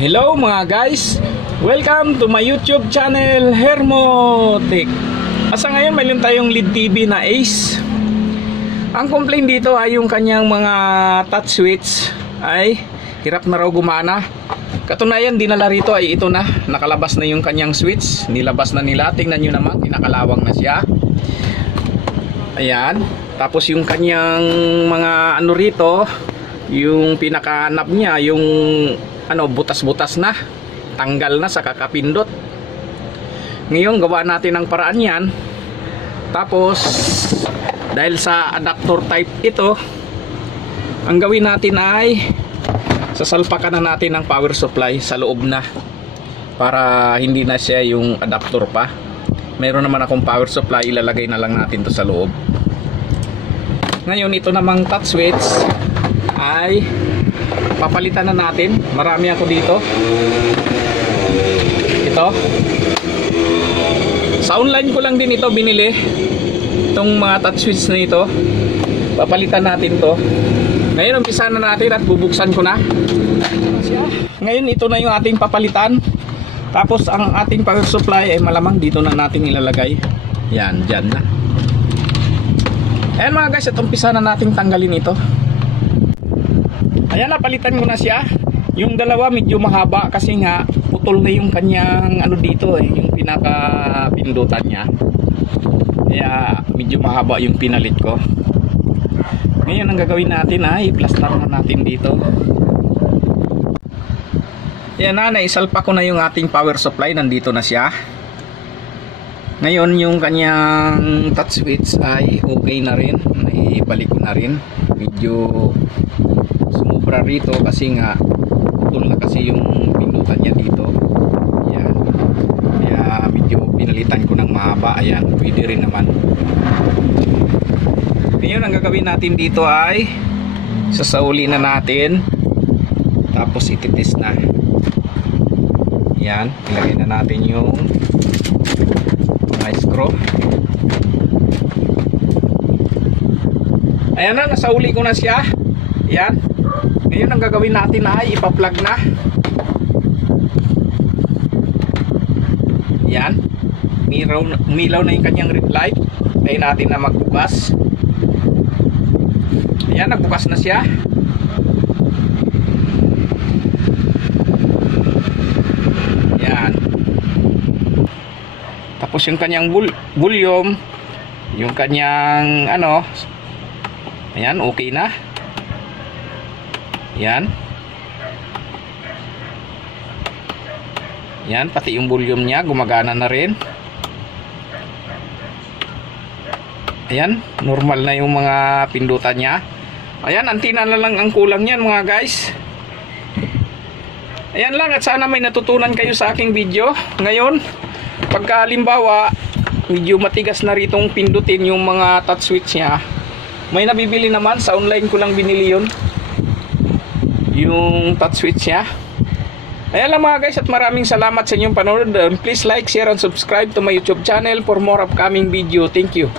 Hello mga guys, welcome to my YouTube channel Hermotic. Asa ngayon mayroon tayong LED TV na Ace. Ang complaint dito ay yung kanyang mga touch switch ay hirap na raw gumana. Katunayan dinala rito ay ito na, nakalabas na yung kanyang switch, nilabas na nila. Tingnan nyo naman, kinakalawang na siya. Ayan, tapos yung kanyang mga ano rito, yung pinaka-knob niya, yung butas-butas na, tanggal na sa kakapindot. Ngayon gawa natin ang paraan yan. Tapos dahil sa adapter type ito, ang gawin natin ay sasalpakan na natin ang power supply sa loob na, para hindi na siya yung adapter pa. Meron naman akong power supply, ilalagay na lang natin to sa loob. Ngayon ito namang touch switch ay papalitan na natin. Marami ako dito. Ito sa online ko lang din ito binili, itong mga touch switch na ito. Papalitan natin to. Ngayon umpisa na natin at bubuksan ko na. Ngayon ito na yung ating papalitan. Tapos ang ating power supply ay malamang dito na natin ilalagay. Yan, dyan na. Ayan mga guys, at umpisa na natin tanggalin ito. Ayan, napalitan ko na siya. Yung dalawa medyo mahaba kasi nga putol na yung kanyang dito yung pinaka-pindutan niya. Kaya medyo mahaba yung pinalit ko. Ngayon ang gagawin natin ay i-plaster na natin dito. Ayan na, naisalpa ko na yung ating power supply. Nandito na siya. Ngayon yung kanyang touch switch ay okay na rin. Naibalik ko na rin. Medyo sumubra rito kasi nga putol na kasi yung pindutan niya dito. Ayan. Kaya medyo pinalitan ko ng mahaba. Ayan, pwede rin naman. Ngayon ang gagawin natin dito ay sasauli na natin, tapos ititis na. Ayan, ilagay na natin yung mga screw. Ayan na, nasauli ko na siya. Ayan. Ngayon ang gagawin natin ay ipa-plug na. Ayan. Umilaw na yung kanyang red light. Tayo natin na magbukas. Ayan, nagbukas na siya. Ayan. Tapos yung kanyang volume, yung kanyang ayan, okay na. Yan. Yan, pati yung volume niya gumagana na rin. Ayan, normal na yung mga pindutan niya. Ayan, antina na lang ang kulang niyan mga guys. Ayan lang, at sana may natutunan kayo sa aking video. Ngayon, pagka halimbawa medyo matigas na ritong pindutin yung mga touch switch niya, may nabibili naman, sa online ko lang binili yun, yung touch switch niya. Ayan lang mga guys, at maraming salamat sa inyong panonood. Please like, share, and subscribe to my YouTube channel for more upcoming video. Thank you.